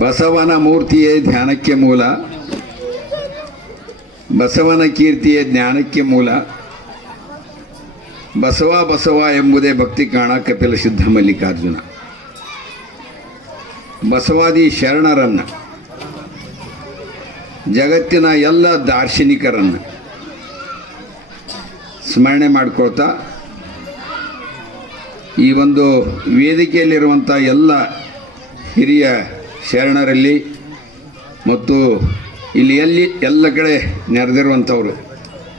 ಬಸವನ ಮೂರ್ತಿಯೇ ಧ್ಯಾನಕ್ಕೆ ಮೂಲ, ಬಸವನ ಕೀರ್ತಿಯೇ ಜ್ಞಾನಕ್ಕೆ ಮೂಲ. ಬಸವ ಬಸವ ಎಂಬುದೇ ಭಕ್ತಿ ಕಾಣ ಕಪಿಲ ಸಿದ್ಧ ಮಲ್ಲಿಕಾರ್ಜುನ. ಬಸವಾದಿ ಶರಣರನ್ನು, ಜಗತ್ತಿನ ಎಲ್ಲ ದಾರ್ಶನಿಕರನ್ನು ಸ್ಮರಣೆ ಮಾಡಿಕೊಳ್ತಾ ಈ ಒಂದು ವೇದಿಕೆಯಲ್ಲಿರುವಂಥ ಎಲ್ಲ ಹಿರಿಯ ಶರಣರಲ್ಲಿ ಮತ್ತು ಇಲ್ಲಿ ಎಲ್ಲ ಕಡೆ ನೆರೆದಿರುವಂಥವ್ರು,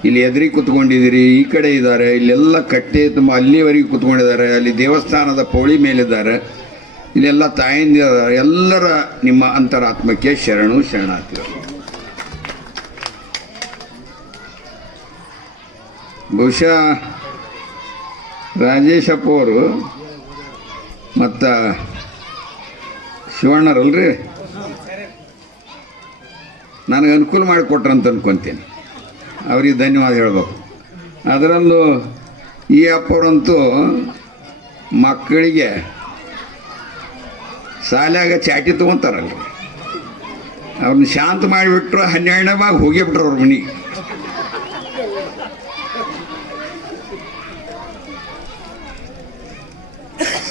ಇಲ್ಲಿ ಎದುರಿಗೆ ಕೂತ್ಕೊಂಡಿದ್ದೀರಿ, ಈ ಕಡೆ ಇದ್ದಾರೆ, ಇಲ್ಲೆಲ್ಲ ಕಟ್ಟೆ ತುಂಬ ಅಲ್ಲಿವರೆಗೆ ಕೂತ್ಕೊಂಡಿದ್ದಾರೆ, ಅಲ್ಲಿ ದೇವಸ್ಥಾನದ ಪೌಳಿ ಮೇಲಿದ್ದಾರೆ, ಇಲ್ಲೆಲ್ಲ ತಾಯಂದಿದ್ದಾರೆ. ಎಲ್ಲರ ನಿಮ್ಮ ಅಂತರಾತ್ಮಕ್ಕೆ ಶರಣು ಶರಣಾರ್ಥಿಗಳು. ಬಹುಶಃ ರಾಜೇಶಪ್ಪ ಅವರು ಮತ್ತು ಶಿವಣ್ಣರಲ್ರಿ ನನಗೆ ಅನುಕೂಲ ಮಾಡಿಕೊಟ್ರಂತ ಅನ್ಕೊತೀನಿ. ಅವ್ರಿಗೆ ಧನ್ಯವಾದ ಹೇಳ್ಬೇಕು. ಅದರಲ್ಲೂ ಈ ಅಪ್ಪರಂತೂ ಮಕ್ಕಳಿಗೆ ಶಾಲ್ಯಾಗ ಚಾಟಿ ತೊಗೊತಾರಲ್ಲ, ಅವ್ರನ್ನ ಶಾಂತ ಮಾಡಿಬಿಟ್ರು 12ನೇ ಭಾಗ ಹೋಗಿಬಿಟ್ರು ಅವ್ರ ಮನೆಗೆ.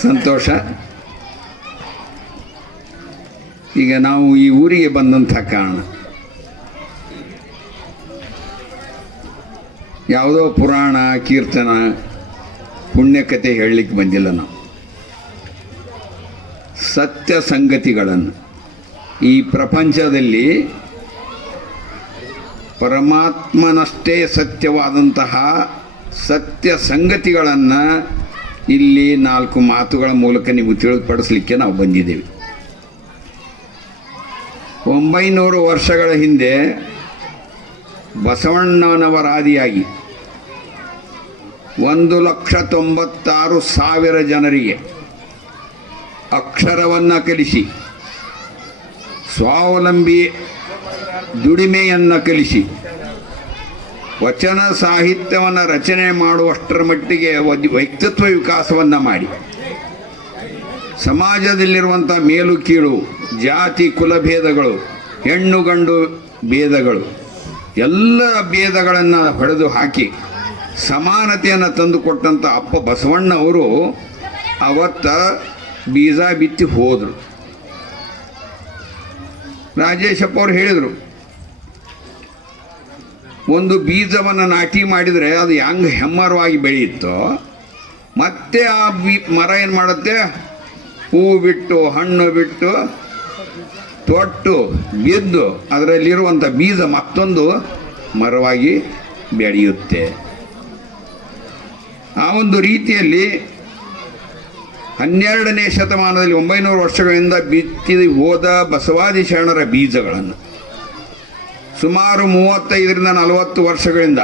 ಸಂತೋಷ. ಈಗ ನಾವು ಈ ಊರಿಗೆ ಬಂದಂಥ ಕಾರಣ ಯಾವುದೋ ಪುರಾಣ ಕೀರ್ತನ ಪುಣ್ಯಕಥೆ ಹೇಳಲಿಕ್ಕೆ ಬಂದಿಲ್ಲ. ನಾವು ಸತ್ಯ ಸಂಗತಿಗಳನ್ನು, ಈ ಪ್ರಪಂಚದಲ್ಲಿ ಪರಮಾತ್ಮನಷ್ಟೇ ಸತ್ಯವಾದಂತಹ ಸತ್ಯ ಸಂಗತಿಗಳನ್ನು ಇಲ್ಲಿ 4 ಮಾತುಗಳ ಮೂಲಕ ನಿಮಗೆ ತಿಳಿದುಪಡಿಸಲಿಕ್ಕೆ ನಾವು ಬಂದಿದ್ದೇವೆ. 900 ವರ್ಷಗಳ ಹಿಂದೆ ಬಸವಣ್ಣನವರಾದಿಯಾಗಿ 1,96,000 ಜನರಿಗೆ ಅಕ್ಷರವನ್ನು ಕಲಿಸಿ, ಸ್ವಾವಲಂಬಿ ದುಡಿಮೆಯನ್ನು ಕಲಿಸಿ, ವಚನ ಸಾಹಿತ್ಯವನ್ನು ರಚನೆ ಮಾಡುವಷ್ಟರ ಮಟ್ಟಿಗೆ ವ್ಯಕ್ತಿತ್ವ ವಿಕಾಸವನ್ನು ಮಾಡಿ, ಸಮಾಜದಲ್ಲಿರುವಂಥ ಮೇಲು ಕೀಳು, ಜಾತಿ ಕುಲಭೇದಗಳು, ಹೆಣ್ಣು ಗಂಡು ಭೇದಗಳು, ಎಲ್ಲ ಭೇದಗಳನ್ನು ಹೊಡೆದು ಹಾಕಿ ಸಮಾನತೆಯನ್ನು ತಂದುಕೊಟ್ಟಂಥ ಅಪ್ಪ ಬಸವಣ್ಣವರು ಅವತ್ತ ಬೀಜ ಬಿತ್ತಿ ಹೋದರು. ರಾಜೇಶಪ್ಪ ಅವರು ಹೇಳಿದರು, ಒಂದು ಬೀಜವನ್ನು ನಾಟಿ ಮಾಡಿದರೆ ಅದು ಹೆಂಗೆ ಹೆಮ್ಮರವಾಗಿ ಬೆಳೆಯುತ್ತೋ, ಮತ್ತೆ ಆ ಮರ ಏನು ಮಾಡುತ್ತೆ, ಹೂವು ಬಿಟ್ಟು ಹಣ್ಣು ಬಿಟ್ಟು ತೊಟ್ಟು ಬಿದ್ದು ಅದರಲ್ಲಿರುವಂಥ ಬೀಜ ಮತ್ತೊಂದು ಮರವಾಗಿ ಬೆಳೆಯುತ್ತೆ. ಆ ಒಂದು ರೀತಿಯಲ್ಲಿ 12ನೇ ಶತಮಾನದಲ್ಲಿ 900 ವರ್ಷಗಳಿಂದ ಬಿತ್ತಿ ಹೋದ ಬಸವಾದಿ ಶರಣರ ಬೀಜಗಳನ್ನು ಸುಮಾರು 35ರಿಂದ 40 ವರ್ಷಗಳಿಂದ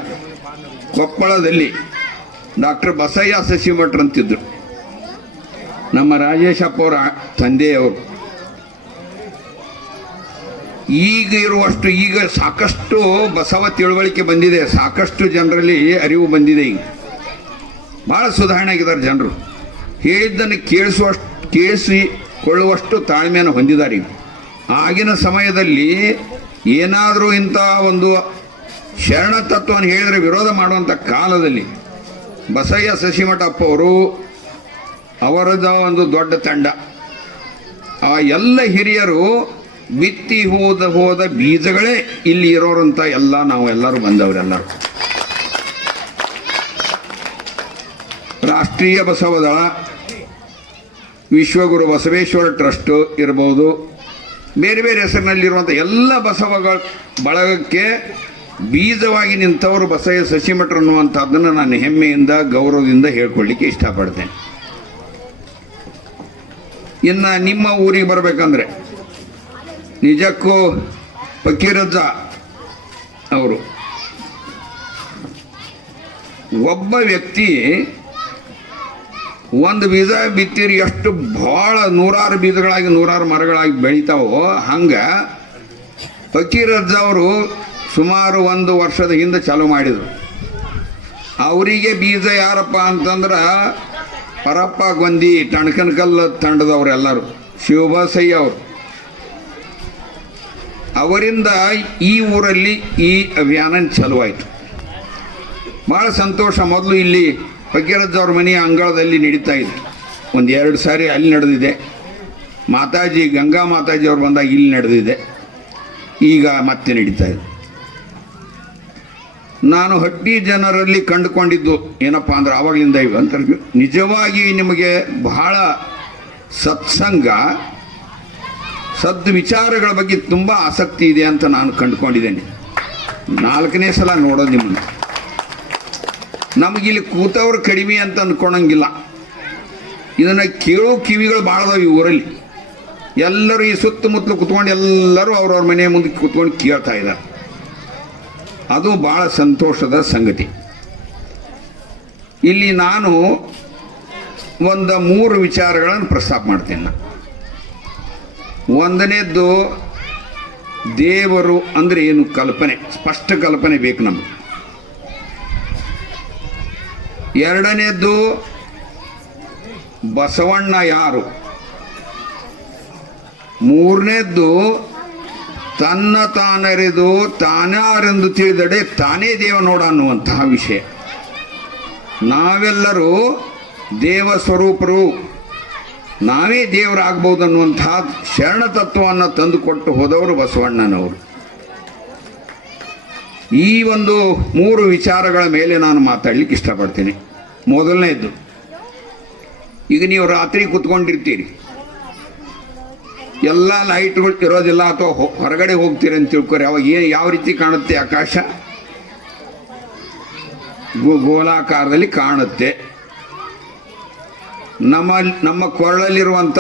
ಕೊಪ್ಪಳದಲ್ಲಿ ಡಾಕ್ಟರ್ ಬಸಯ್ಯ ಶಶಿಮಠರು ಅಂತಿದ್ದರು, ನಮ್ಮ ರಾಜೇಶಪ್ಪ ಅವರ ತಂದೆಯವರು. ಈಗ ಸಾಕಷ್ಟು ಬಸವ ತಿಳುವಳಿಕೆ ಬಂದಿದೆ, ಸಾಕಷ್ಟು ಜನರಲ್ಲಿ ಅರಿವು ಬಂದಿದೆ. ಈಗ ಭಾಳ ಸುಧಾರಣೆ ಆಗಿದ್ದಾರೆ ಜನರು. ಹೇಳಿದ್ದನ್ನು ಕೇಳಿಸಿಕೊಳ್ಳುವಷ್ಟು ತಾಳ್ಮೆಯನ್ನು ಹೊಂದಿದ್ದಾರೆ. ಆಗಿನ ಸಮಯದಲ್ಲಿ ಏನಾದರೂ ಇಂಥ ಒಂದು ಶರಣ ತತ್ವವನ್ನು ಹೇಳಿದರೆ ವಿರೋಧ ಮಾಡುವಂಥ ಕಾಲದಲ್ಲಿ ಬಸಯ್ಯ ಶಶಿಮಠಪ್ಪ ಅವರು, ಅವರದ ಒಂದು ದೊಡ್ಡ ತಂಡ, ಆ ಎಲ್ಲ ಹಿರಿಯರು ಬಿತ್ತಿ ಹೋದ ಬೀಜಗಳೇ ಇಲ್ಲಿ ಇರೋರಂಥ ನಾವೆಲ್ಲರೂ ಬಂದವರೆಲ್ಲರೂ. ರಾಷ್ಟ್ರೀಯ ಬಸವದಳ, ವಿಶ್ವಗುರು ಬಸವೇಶ್ವರ ಟ್ರಸ್ಟ್ ಇರ್ಬೋದು, ಬೇರೆ ಬೇರೆ ಹೆಸರಿನಲ್ಲಿರುವಂಥ ಎಲ್ಲ ಬಸವಗಳ ಬಳಗಕ್ಕೆ ಬೀಜವಾಗಿ ನಿಂತವರು ಬಸಯ್ಯ ಶಶಿಮಠರು ಅನ್ನುವಂಥದ್ದನ್ನು ನಾನು ಹೆಮ್ಮೆಯಿಂದ ಗೌರವದಿಂದ ಹೇಳ್ಕೊಳ್ಳಿಕ್ಕೆ ಇಷ್ಟಪಡ್ತೇನೆ. ಇನ್ನು ನಿಮ್ಮ ಊರಿಗೆ ಬರಬೇಕಂದ್ರೆ ನಿಜಕ್ಕೂ ಫಕೀರಜ್ಜ ಅವರು ಒಬ್ಬ ವ್ಯಕ್ತಿ ಒಂದು ಬೀಜ ಬಿತ್ತಿರಿ ಎಷ್ಟು ಭಾಳ ನೂರಾರು ಬೀಜಗಳಾಗಿ ನೂರಾರು ಮರಗಳಾಗಿ ಬೆಳಿತಾವೋ, ಹಂಗೆ ಫಕೀರಜ್ಜ ಅವರು ಸುಮಾರು 1 ವರ್ಷದ ಹಿಂದೆ ಚಾಲೂ ಮಾಡಿದರು. ಅವರಿಗೆ ಬೀಜ ಯಾರಪ್ಪ ಅಂತಂದ್ರೆ ಪರಪ್ಪ ಗೊಂದಿ ಟಣಕನಕಲ್ ತಂಡದವರೆಲ್ಲರೂ, ಶಿವಬಸಯ್ಯ ಅವರು, ಅವರಿಂದ ಈ ಊರಲ್ಲಿ ಈ ಅಭಿಯಾನ ಚಾಲುವಾಯಿತು. ಭಾಳ ಸಂತೋಷ. ಮೊದಲು ಇಲ್ಲಿ ಫಕೀರಜ್ಜ ಅವ್ರ ಮನೆಯ ಅಂಗಳದಲ್ಲಿ ನಡೀತಾ ಇದೆ. ಒಂದು 2 ಸಾರಿ ಅಲ್ಲಿ ನಡೆದಿದೆ. ಮಾತಾಜಿ ಗಂಗಾ ಮಾತಾಜಿ ಅವ್ರು ಬಂದಾಗ ಇಲ್ಲಿ ನಡೆದಿದೆ. ಈಗ ಮತ್ತೆ ನಡೀತಾ ಇದೆ. ನಾನು ಹಟ್ಟಿ ಜನರಲ್ಲಿ ಕಂಡುಕೊಂಡಿದ್ದು ಏನಪ್ಪ ಅಂದ್ರೆ ಆವಾಗಲಿಂದ ಇವೆ ಅಂತ ನಿಜವಾಗಿ ನಿಮಗೆ ಬಹಳ ಸತ್ಸಂಗ, ಸದ್ವಿಚಾರಗಳ ಬಗ್ಗೆ ತುಂಬ ಆಸಕ್ತಿ ಇದೆ ಅಂತ ನಾನು ಕಂಡುಕೊಂಡಿದ್ದೇನೆ. 4ನೇ ಸಲ ನೋಡೋದು ನಿಮ್ಮನ್ನು. ನಮಗಿಲ್ಲಿ ಕೂತವ್ರು ಕಡಿಮೆ ಅಂತ ಅಂದ್ಕೊಳಂಗಿಲ್ಲ. ಇದನ್ನು ಕೇಳೋ ಕಿವಿಗಳು ಭಾಳ ಅದಾವೆ ಈ ಊರಲ್ಲಿ. ಎಲ್ಲರೂ ಈ ಸುತ್ತಮುತ್ತಲು ಕೂತ್ಕೊಂಡು ಎಲ್ಲರೂ ಅವ್ರವ್ರ ಮನೆ ಮುಂದೆ ಕೂತ್ಕೊಂಡು ಕೇಳ್ತಾ ಇದ್ದಾರೆ. ಅದು ಭಾಳ ಸಂತೋಷದ ಸಂಗತಿ. ಇಲ್ಲಿ ನಾನು ಒಂದು 3 ವಿಚಾರಗಳನ್ನು ಪ್ರಸ್ತಾಪ ಮಾಡ್ತೇನೆ. ಒಂದನೇದ್ದು, ದೇವರು ಅಂದರೆ ಏನು ಕಲ್ಪನೆ, ಸ್ಪಷ್ಟ ಕಲ್ಪನೆ ಬೇಕು ನಮಗೆ. ಎರಡನೇದ್ದು, ಬಸವಣ್ಣ ಯಾರು. ಮೂರನೇದ್ದು, ತನ್ನ ತಾನರಿದು ತಾನಾರೆಂದು ತಿಳಿದಡೆ ತಾನೇ ದೇವ ನೋಡ ಅನ್ನುವಂತಹ ವಿಷಯ. ನಾವೆಲ್ಲರೂ ದೇವ ಸ್ವರೂಪರು, ನಾವೇ ದೇವರಾಗ್ಬೋದು ಅನ್ನುವಂತಹ ಶರಣ ತತ್ವವನ್ನು ತಂದುಕೊಟ್ಟು ಹೋದವರು ಬಸವಣ್ಣನವರು. ಈ ಒಂದು 3 ವಿಚಾರಗಳ ಮೇಲೆ ನಾನು ಮಾತಾಡ್ಲಿಕ್ಕೆ ಇಷ್ಟಪಡ್ತೀನಿ. ಮೊದಲನೇದ್ದು, ಈಗ ನೀವು ರಾತ್ರಿ ಕೂತ್ಕೊಂಡಿರ್ತೀರಿ, ಎಲ್ಲ ಲೈಟ್ಗಳು ಇರೋದಿಲ್ಲ, ಅಥವಾ ಹೊರಗಡೆ ಹೋಗ್ತೀರಿ ಅಂತ ತಿಳ್ಕೊರಿ. ಅವಾಗ ಯಾವ ರೀತಿ ಕಾಣುತ್ತೆ ಆಕಾಶ? ಗೋಲಾಕಾರದಲ್ಲಿ ಕಾಣುತ್ತೆ. ನಮ್ಮ ಕೊರಳಲ್ಲಿರುವಂಥ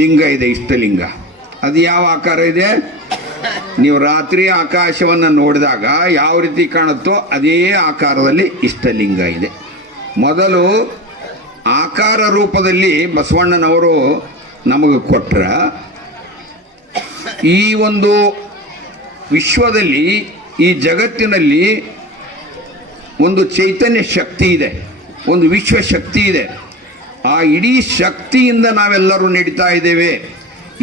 ಲಿಂಗ ಇದೆ, ಇಷ್ಟಲಿಂಗ. ಅದು ಯಾವ ಆಕಾರ ಇದೆ? ನೀವು ರಾತ್ರಿ ಆಕಾಶವನ್ನು ನೋಡಿದಾಗ ಯಾವ ರೀತಿ ಕಾಣುತ್ತೋ ಅದೇ ಆಕಾರದಲ್ಲಿ ಇಷ್ಟಲಿಂಗ ಇದೆ. ಮೊದಲು ಆಕಾರ ರೂಪದಲ್ಲಿ ಬಸವಣ್ಣನವರು ನಮಗೆ ಕೊಟ್ರ. ಈ ಒಂದು ವಿಶ್ವದಲ್ಲಿ, ಈ ಜಗತ್ತಿನಲ್ಲಿ ಒಂದು ಚೈತನ್ಯ ಶಕ್ತಿ ಇದೆ, ಒಂದು ವಿಶ್ವ ಶಕ್ತಿ ಇದೆ. ಆ ಇಡೀ ಶಕ್ತಿಯಿಂದ ನಾವೆಲ್ಲರೂ ನಡೀತಾ ಇದ್ದೇವೆ.